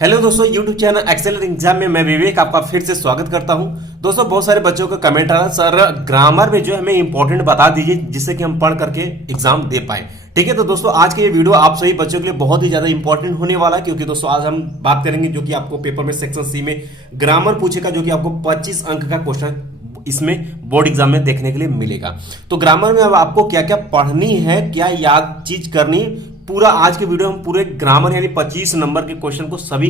Hello दोस्तों, YouTube channel excellent exam में मैं विवेक आपका फिर से स्वागत करता हूं। दोस्तों, बहुत सारे बच्चों का कमेंट आ रहा है, सर ग्रामर में जो है हमें इंपॉर्टेंट बता दीजिए जिससे कि हम पढ़ करके एग्जाम दे पाए। ठीक है, तो दोस्तों आज के ये वीडियो आप सभी बच्चों के लिए बहुत ही ज्यादा इंपॉर्टेंट होने वाला है, क्योंकि दोस्तों आज हम बात करेंगे जो कि आपको पेपर में सेक्शन सी में ग्रामर पूछेगा, जो कि आपको 25 अंक का क्वेश्चन इसमें बोर्ड एग्जाम में देखने के लिए मिलेगा। तो ग्रामर में अब आपको क्या क्या पढ़नी है, क्या याद चीज करनी, पूरा आज के वीडियो हम पूरे ग्रामर यानी 25 नंबर के क्वेश्चन को सभी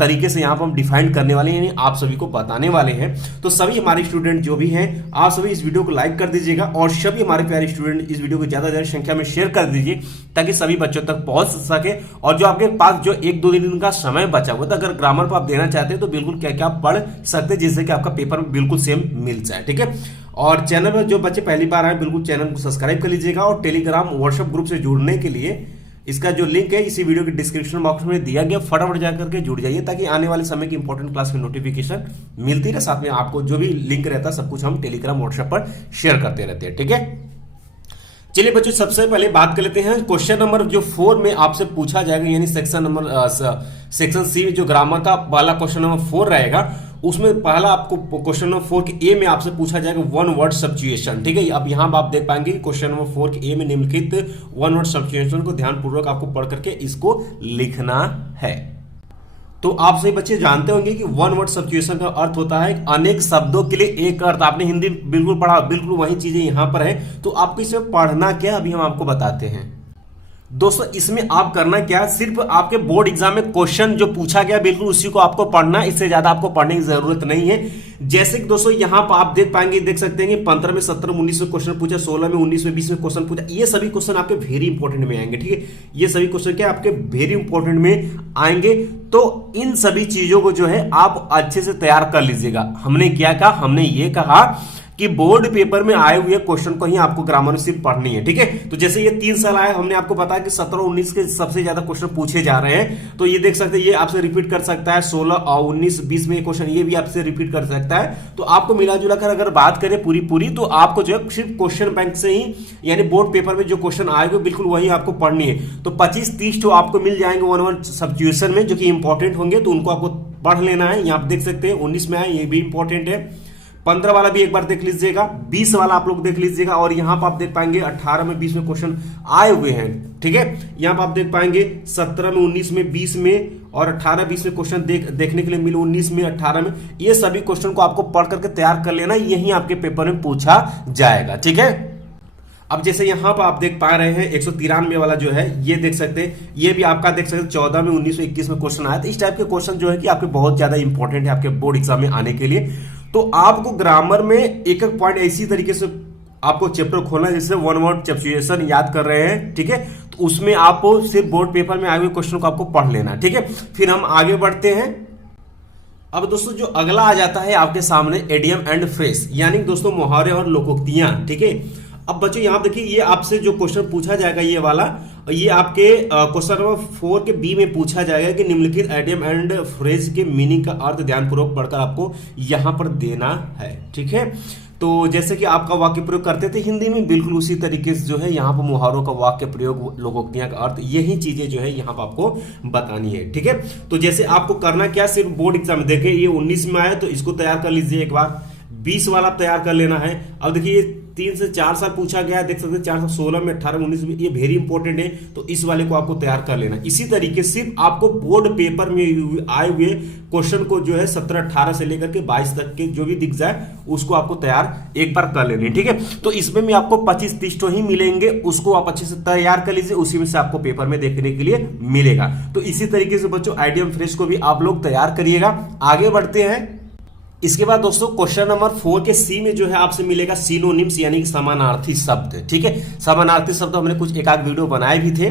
तरीके से यहाँ पर हम डिफाइन करने वाले हैं, यानी आप सभी को बताने वाले हैं। तो सभी हमारे स्टूडेंट जो भी हैं, आप सभी इस वीडियो को लाइक कर दीजिएगा और सभी हमारे प्यारे स्टूडेंट इस वीडियो को ज्यादा से ज्यादा संख्या में शेयर कर दीजिए ताकि सभी बच्चों तक पहुंच सके। और जो आपके पास जो 1-2 दिन का समय बचा हुआ था, अगर ग्रामर पर आप देना चाहते हैं तो बिल्कुल क्या क्या पढ़ सकते हैं जिससे कि आपका पेपर में बिल्कुल सेम मिल जाए। ठीक है, और चैनल पर जो बच्चे पहली बार आए बिल्कुल चैनल को सब्सक्राइब कर लीजिएगा और टेलीग्राम व्हाट्सएप ग्रुप से जुड़ने के लिए इसका जो लिंक है इसी वीडियो के डिस्क्रिप्शन बॉक्स में दिया गया, फटाफट जाकर के जुड़ जाइए ताकि आने वाले समय की इंपॉर्टेंट क्लास की नोटिफिकेशन मिलती रहे। साथ में आपको जो भी लिंक रहता है सब कुछ हम टेलीग्राम व्हाट्सएप पर शेयर करते रहते हैं। ठीक है, चलिए बच्चों सबसे पहले बात कर लेते हैं क्वेश्चन नंबर जो 4 में आपसे पूछा जाएगा, यानी सेक्शन सी जो ग्रामर का वाला क्वेश्चन नंबर 4 रहेगा। उसमें पहला आपको क्वेश्चन नंबर 4 के ए में आपसे पूछा जाएगा वन वर्ड सब्स्टिट्यूशन। ठीक है, अब यहां आप देख पाएंगे क्वेश्चन नंबर 4 के ए में निम्नलिखित वन वर्ड सब्स्टिट्यूशन को ध्यानपूर्वक आपको पढ़ करके इसको लिखना है। तो आप सही बच्चे जानते होंगे कि वन वर्ड सब्स्टिट्यूशन का अर्थ होता है अनेक शब्दों के लिए एक अर्थ। आपने हिंदी बिल्कुल पढ़ा, बिल्कुल वही चीजें यहां पर है। तो आपको इसमें पढ़ना क्या अभी हम आपको बताते हैं। दोस्तों इसमें आप करना क्या, सिर्फ आपके बोर्ड एग्जाम में क्वेश्चन जो पूछा गया बिल्कुल उसी को आपको पढ़ना, इससे ज्यादा आपको पढ़ने की जरूरत नहीं है। जैसे कि दोस्तों यहां पर आप देख सकते हैं कि 15 में 17 में 19 में क्वेश्चन पूछा, 16 में 19 में 20 में क्वेश्चन पूछा। ये सभी क्वेश्चन आपके वेरी इंपॉर्टेंट में आएंगे। ठीक है, ये सभी क्वेश्चन क्या आपके वेरी इंपॉर्टेंट में आएंगे। तो इन सभी चीजों को जो है आप अच्छे से तैयार कर लीजिएगा। हमने क्या कहा, हमने ये कहा कि बोर्ड पेपर में आए हुए क्वेश्चन को ही आपको ग्रामर में सिर्फ पढ़नी है। ठीक है, तो जैसे ये 3 साल आया, हमने आपको बताया कि 17 और 19 के सबसे ज्यादा क्वेश्चन पूछे जा रहे हैं। तो ये देख सकते हैं, ये आपसे रिपीट कर सकता है 16 और 19 20 में क्वेश्चन ये भी आपसे रिपीट कर सकता है। तो आपको मिला जुला कर अगर बात करें पूरी तो आपको जो है सिर्फ क्वेश्चन बैंक से ही, यानी बोर्ड पेपर में जो क्वेश्चन आएगा बिल्कुल वही आपको पढ़नी है। तो 25-30 तो आपको मिल जाएंगे वन वर्ड सब्स्टिट्यूशन में, जो कि इंपॉर्टेंट होंगे, तो उनको आपको पढ़ लेना है। यहाँ आप देख सकते हैं 19 में आए, ये भी इंपॉर्टेंट है। 15 वाला भी एक बार देख लीजिएगा, 20 वाला आप लोग देख लीजिएगा, और यहां पर आप देख पाएंगे 18 में 20 में क्वेश्चन आए हुए हैं। ठीक है, यहां पर आप देख पाएंगे 17 में 19 में 20 में और 18-20 में क्वेश्चन देखने के लिए मिले, 19 में 18 में। ये सभी क्वेश्चन को आपको पढ़ करके तैयार कर लेना, यही आपके पेपर में पूछा जाएगा। ठीक है, अब जैसे यहां पर आप देख पा रहे हैं 193 वाला जो है, ये देख सकते हैं, ये भी आपका देख सकते हैं 14 में 19 में 21 में क्वेश्चन आया था। इस टाइप के क्वेश्चन जो है कि आपके बहुत ज्यादा इंपॉर्टेंट है आपके बोर्ड एग्जाम में आने के लिए। तो आपको ग्रामर में एक पॉइंट इसी तरीके से आपको चैप्टर खोलना है जैसे वन वर्ड सब्स्टिट्यूशन याद कर रहे हैं। ठीक है, तो उसमें आपको सिर्फ बोर्ड पेपर में आए हुए क्वेश्चन को आपको पढ़ लेना। ठीक है, फिर हम आगे बढ़ते हैं। अब दोस्तों जो अगला आ जाता है आपके सामने एडियम एंड फ्रेज, यानी दोस्तों मुहावरे और लोकोक्तियां। ठीक है, अब बच्चों यहां देखिए, ये आपसे जो क्वेश्चन पूछा जाएगा ये वाला, ये आपके क्वेश्चन नंबर 4 के बी में पूछा जाएगा कि निम्नलिखित एडियम एंड फ्रेज के मीनिंग का अर्थ ध्यानपूर्वक पढ़कर आपको यहां पर देना है। ठीक है, तो जैसे कि आपका वाक्य प्रयोग करते थे हिंदी में, बिल्कुल उसी तरीके से जो है यहाँ पर मुहावरों का वाक्य प्रयोग, लोकोक्तियां का अर्थ, यही चीजें जो है यहाँ पर आपको बतानी है। ठीक है, तो जैसे आपको करना क्या, सिर्फ बोर्ड एग्जाम देखे ये 19 में आया तो इसको तैयार कर लीजिए एक बार, 20 वाला तैयार कर लेना है। अब देखिए 3 से 4 साल पूछा गया है, देख सकते हैं 4 साल 16 में 18 में 19 में, ये वेरी इंपॉर्टेंट है। तो इस वाले को आपको तैयार कर लेना। इसी तरीके से आपको बोर्ड पेपर में आए हुए क्वेश्चन को जो है 17-18 से लेकर के 22 तक के जो भी दिख जाए उसको आपको तैयार एक बार कर लेने। ठीक है, तो इसमें भी आपको 25-30 तो ही मिलेंगे, उसको आप अच्छे से तैयार कर लीजिए, उसी में से आपको पेपर में देखने के लिए मिलेगा। तो इसी तरीके से बच्चों आइडियम फ्रेज को भी आप लोग तैयार करिएगा। आगे बढ़ते हैं। इसके बाद दोस्तों क्वेश्चन नंबर 4 के सी में जो है आपसे मिलेगा सिनोनिम्स, यानी कि समानार्थी शब्द। ठीक है, समानार्थी शब्द हमने कुछ एक आध वीडियो बनाए भी थे।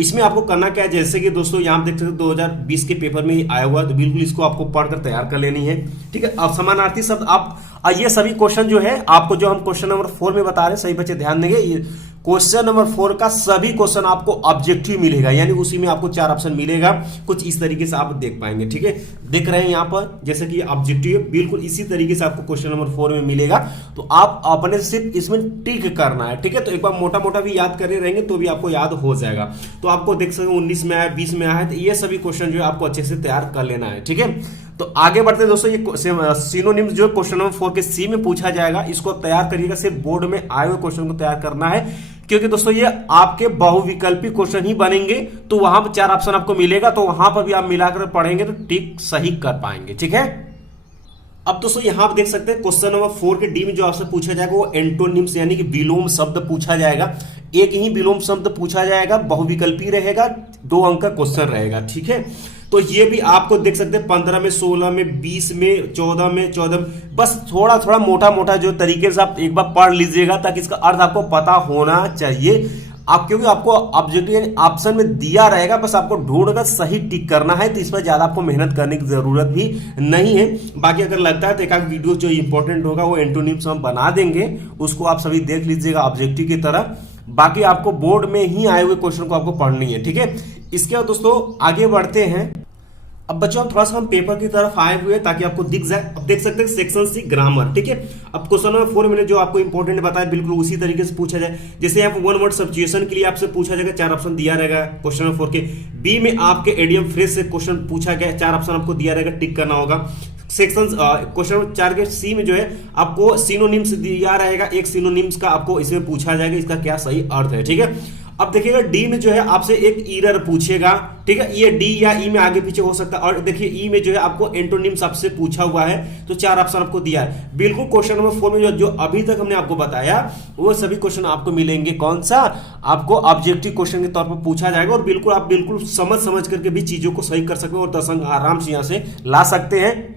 इसमें आपको करना क्या है, जैसे कि दोस्तों यहां देख सकते हैं 2020 के पेपर में आया हुआ, तो बिल्कुल इसको आपको पढ़कर तैयार कर लेनी है। ठीक है, अब समानार्थी शब्द आप ये सभी क्वेश्चन जो है आपको, जो हम क्वेश्चन नंबर 4 में बता रहे हैं, सही बच्चे ध्यान देंगे, ये क्वेश्चन नंबर 4 का सभी क्वेश्चन आपको ऑब्जेक्टिव मिलेगा, यानी उसी में आपको 4 ऑप्शन मिलेगा। कुछ इस तरीके से आप देख पाएंगे, ठीक है, देख रहे हैं यहाँ पर जैसे कि ऑब्जेक्टिव बिल्कुल इसी तरीके से आपको क्वेश्चन नंबर 4 में मिलेगा। तो आप अपने सिर्फ इसमें टिक करना है, ठीक है। तो एक बार मोटा मोटा भी याद करे रहेंगे तो भी आपको याद हो जाएगा। तो आपको देख सकते 19 में आया, 20 में आया है, तो ये सभी क्वेश्चन जो है आपको अच्छे से तैयार कर लेना है, ठीक है। तो आगे बढ़ते हैं दोस्तों, ये सिनोनिम्स जो क्वेश्चन नंबर 4 के सी में पूछा जाएगा, इसको तैयार करिएगा। सिर्फ बोर्ड में आए हुए क्वेश्चन को तैयार करना है, क्योंकि दोस्तों ये आपके बहुविकल्पी क्वेश्चन ही बनेंगे। तो वहां पर 4 ऑप्शन आपको मिलेगा, तो वहां पर भी आप मिलाकर पढ़ेंगे तो टिक सही कर पाएंगे, ठीक है। अब दोस्तों यहां आप देख सकते हैं क्वेश्चन नंबर 4 के डी में जो आपसे पूछा जाएगा वो एंटोनिम्स यानी कि विलोम शब्द पूछा जाएगा। एक ही विलोम शब्द पूछा जाएगा, बहुविकल्पी रहेगा, 2 अंक का क्वेश्चन रहेगा, ठीक है। तो ये भी आपको देख सकते हैं 15 में, 16 में, 20 में, 14 में, 14 में, बस थोड़ा थोड़ा मोटा मोटा जो तरीके से आप एक बार पढ़ लीजिएगा, ताकि इसका अर्थ आपको पता होना चाहिए। आप क्योंकि आपको ऑब्जेक्टिव ऑप्शन में दिया रहेगा, बस आपको ढूंढकर सही टिक करना है, तो इसमें ज्यादा आपको मेहनत करने की जरूरत भी नहीं है। बाकी अगर लगता है तो एक आध वीडियो जो इंपॉर्टेंट होगा वो एंटोनिम्स हम बना देंगे, उसको आप सभी देख लीजिएगा ऑब्जेक्टिव की तरह। बाकी आपको बोर्ड में ही आए हुए क्वेश्चन को आपको पढ़नी है, ठीक है। इसके बाद दोस्तों आगे बढ़ते हैं। अब बच्चों थोड़ा सा हम पेपर की तरफ आए हुए ताकि आपको दिख जाए। अब देख सकते हैं सेक्शन सी ग्रामर, ठीक है। अब क्वेश्चन नंबर 4 में जो आपको इंपॉर्टेंट बताया बिल्कुल उसी तरीके से पूछा जाए। जैसे यहाँ पर वन वर्ड सब्स्टिट्यूशन के लिए आपसे पूछा जाएगा, 4 ऑप्शन दिया रहेगा क्वेश्चन नंबर 4 के। बी में आपके एडियम फ्रेज से क्वेश्चन पूछा गया, 4 ऑप्शन आपको दिया रहेगा, टिक करना होगा। सेक्शन क्वेश्चन नंबर 4 के सी में जो है आपको सिनोनिम्स दिया रहेगा, एक सिनोनिम्स का आपको इसमें पूछा जाएगा, इसका क्या सही अर्थ है, ठीक है। अब देखिएगा डी में जो है आपसे एक ईरर पूछेगा, ठीक है। ये डी या ई में आगे पीछे हो सकता है। और देखिए ई में जो है आपको एंटोनिम्स आपसे पूछा हुआ है, तो 4 ऑप्शन आपको दिया है। बिल्कुल क्वेश्चन नंबर 4 में जो अभी तक हमने आपको बताया वो सभी क्वेश्चन आपको मिलेंगे। कौन सा? आपको ऑब्जेक्टिव क्वेश्चन के तौर पर पूछा जाएगा, और बिल्कुल आप बिल्कुल समझ करके भी चीजों को सही कर सकते हो और 10 अंक आराम से यहां से ला सकते हैं।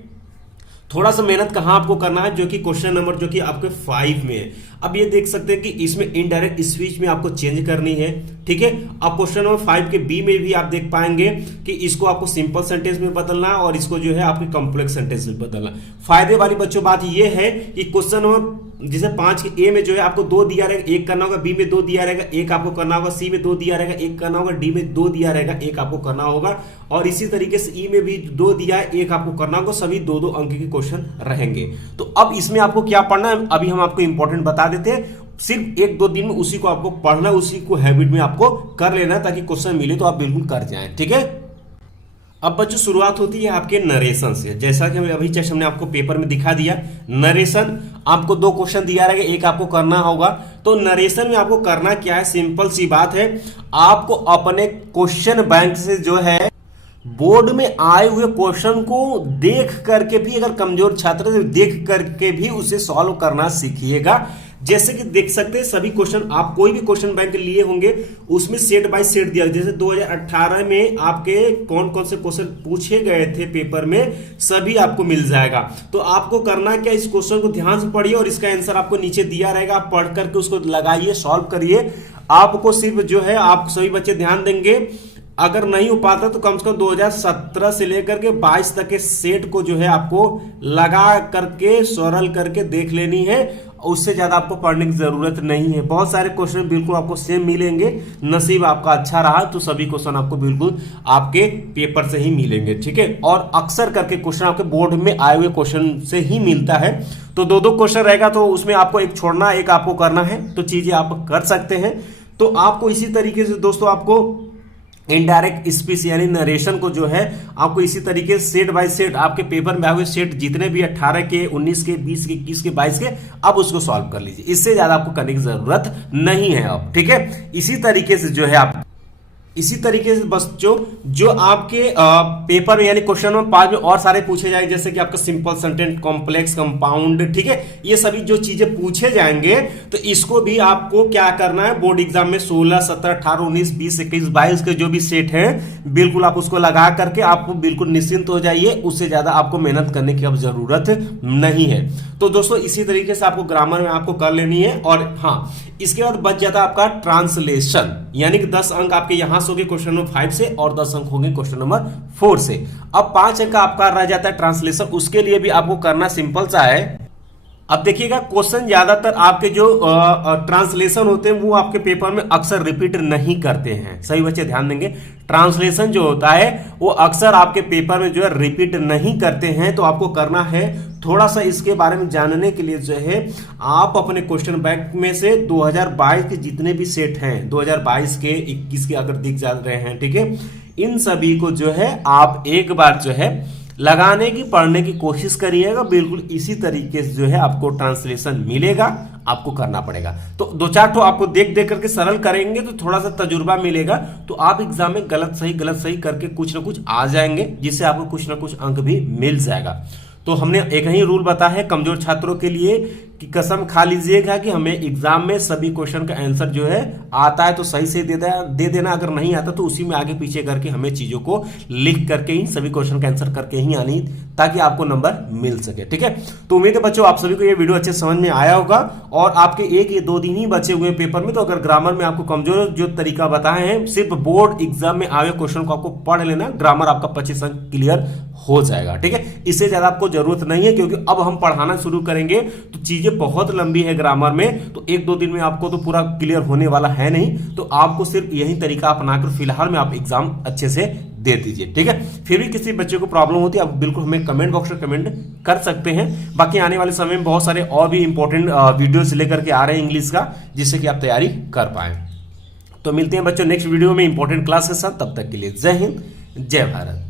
थोड़ा सा मेहनत कहां आपको करना है, जो कि क्वेश्चन नंबर जो कि आपके 5 में है। अब ये देख सकते हैं कि इसमें इनडायरेक्ट स्पीच में आपको चेंज करनी है, ठीक है। अब क्वेश्चन नंबर 5 के बी में भी आप देख पाएंगे कि इसको आपको सिंपल सेंटेंस में बदलना है और इसको जो है आपके कॉम्प्लेक्स सेंटेंस में बदलना। फायदे वाली बच्चों बात ये है कि क्वेश्चन नंबर जैसे 5 के ए में जो है आपको 2 दिया रहेगा, 1 करना होगा, बी में 2 दिया रहेगा, 1 आपको करना होगा, सी में 2 दिया रहेगा, 1 करना होगा, डी में 2 दिया रहेगा, 1 आपको करना होगा, और इसी तरीके से ई में भी 2 दिया है, 1 आपको करना होगा। सभी 2-2 अंक के क्वेश्चन रहेंगे। तो अब इसमें आपको क्या पढ़ना है अभी हम आपको इंपॉर्टेंट बता देते हैं। सिर्फ 1-2 दिन में उसी को आपको पढ़ना है, उसी को हैबिट में आपको कर लेना है, ताकि क्वेश्चन मिले तो आप बिल्कुल कर जाएं, ठीक है। अब बच्चों शुरुआत होती है आपके नरेशन से। जैसा कि अभी जस्ट हमने आपको पेपर में दिखा दिया, नरेशन आपको 2 क्वेश्चन दिया रहेगा, 1 आपको करना होगा। तो नरेशन में आपको करना क्या है, सिंपल सी बात है, आपको अपने क्वेश्चन बैंक से जो है बोर्ड में आए हुए क्वेश्चन को देख करके भी, अगर कमजोर छात्र है देख करके भी उसे सॉल्व करना सीखिएगा। जैसे कि देख सकते हैं सभी क्वेश्चन, आप कोई भी क्वेश्चन बैंक लिए होंगे उसमें सेट बाय सेट दिया, जैसे 2018 में आपके कौन कौन से क्वेश्चन पूछे गए थे पेपर में, सभी आपको मिल जाएगा। तो आपको करना क्या, इस क्वेश्चन को ध्यान से पढ़िए और इसका आंसर आपको नीचे दिया रहेगा, आप पढ़ करके उसको लगाइए, सॉल्व करिए। आपको सिर्फ जो है आप सभी बच्चे ध्यान देंगे, अगर नहीं हो पाता तो कम से कम 2017 से लेकर के 22 तक के सेट को जो है आपको लगा करके सरल करके देख लेनी है, उससे ज्यादा आपको पढ़ने की जरूरत नहीं है। बहुत सारे क्वेश्चन बिल्कुल आपको सेम मिलेंगे, नसीब आपका अच्छा रहा तो सभी क्वेश्चन आपको बिल्कुल आपके पेपर से ही मिलेंगे, ठीक है। और अक्सर करके क्वेश्चन आपके बोर्ड में आए हुए क्वेश्चन से ही मिलता है। तो 2-2 क्वेश्चन रहेगा, तो उसमें आपको 1 छोड़ना, 1 आपको करना है, तो चीजें आप कर सकते हैं। तो आपको इसी तरीके से दोस्तों आपको इनडायरेक्ट स्पीच यानी नरेशन को जो है आपको इसी तरीके से सेट बाय सेट आपके पेपर में आए हुए सेट जितने भी 18 के, 19 के, 20 के, 21 के, 22 के, अब उसको सॉल्व कर लीजिए। इससे ज्यादा आपको करने की जरूरत नहीं है अब, ठीक है। इसी तरीके से जो है आप इसी तरीके से बच्चों जो आपके पेपर में यानी क्वेश्चन नंबर 5 में और सारे पूछे जाएंगे, जैसे कि आपका सिंपल सेंटेंस, कॉम्प्लेक्स, कंपाउंड, ठीक है। ये सभी जो चीजें पूछे जाएंगे तो इसको भी आपको क्या करना है, बोर्ड एग्जाम में 16, 17, 18, 19, 20, 21, 22 के जो भी सेट हैं बिल्कुल आप उसको लगा करके आप बिल्कुल निश्चिंत हो जाइए। उससे ज्यादा आपको मेहनत करने की अब जरूरत नहीं है। तो दोस्तों इसी तरीके से आपको ग्रामर में आपको कर लेनी है। और हाँ, इसके बाद बच जाता है आपका ट्रांसलेशन, यानी कि 10 अंक आपके यहां से होंगे क्वेश्चन नंबर 5 से और 10 अंक होंगे क्वेश्चन नंबर 4 से। अब 5 अंक आपका रह जाता है ट्रांसलेशन, उसके लिए भी आपको करना सिंपल सा है। अब देखिएगा क्वेश्चन ज्यादातर आपके जो ट्रांसलेशन होते हैं वो आपके पेपर में अक्सर रिपीट नहीं करते हैं। सही बच्चे ध्यान देंगे, ट्रांसलेशन जो होता है वो अक्सर आपके पेपर में जो है रिपीट नहीं करते हैं। तो आपको करना है थोड़ा सा इसके बारे में जानने के लिए जो है आप अपने क्वेश्चन बैंक में से 2022 के जितने भी सेट हैं, 2022 के 21 के अगर दिख जा रहे हैं, ठीक है, इन सभी को जो है आप एक बार जो है लगाने की पढ़ने की कोशिश करिएगा। बिल्कुल इसी तरीके से जो है आपको ट्रांसलेशन मिलेगा, आपको करना पड़ेगा। तो दो चार तो आपको देख देख करके सरल करेंगे तो थोड़ा सा तजुर्बा मिलेगा, तो आप एग्जाम में गलत सही करके कुछ ना कुछ आ जाएंगे, जिससे आपको कुछ ना कुछ अंक भी मिल जाएगा। तो हमने एक ही रूल बताया है कमजोर छात्रों के लिए कि कसम खा लीजिएगा कि हमें एग्जाम में सभी क्वेश्चन का आंसर जो है आता है तो सही से दे देना, अगर नहीं आता तो उसी में आगे पीछे करके हमें चीजों को लिख करके ही सभी क्वेश्चन का आंसर करके ही आनी, ताकि आपको नंबर मिल सके। ठीक है, तो उम्मीद है बच्चों आप सभी को ये वीडियो अच्छे समझ में आया होगा। और आपके एक या 2 दिन ही बचे हुए पेपर में, तो अगर ग्रामर में आपको कमजोर जो तरीका बताए हैं, सिर्फ बोर्ड एग्जाम में आए क्वेश्चन को आपको पढ़ लेना, ग्रामर आपका 25 अंक क्लियर हो जाएगा। ठीक है, इससे ज्यादा आपको जरूरत नहीं है, क्योंकि अब हम पढ़ाना शुरू करेंगे तो चीजें बहुत लंबी है ग्रामर में, तो 1-2 दिन में आपको तो पूरा क्लियर होने वाला है नहीं। तो आपको सिर्फ यही तरीका अपनाकर फिलहाल में आप एग्जाम अच्छे से दे दीजिए। ठीक है, फिर भी किसी बच्चे को प्रॉब्लम होती है आप बिल्कुल हमें कमेंट बॉक्स में कमेंट कर सकते हैं। बाकी आने वाले समय में बहुत सारे और भी इंपॉर्टेंट वीडियोस लेकर के आ रहे हैं इंग्लिश का, जिससे कि आप तैयारी कर पाए। तो मिलते हैं बच्चों नेक्स्ट वीडियो में इंपॉर्टेंट क्लास के साथ, तब तक के लिए जय हिंद, जय भारत।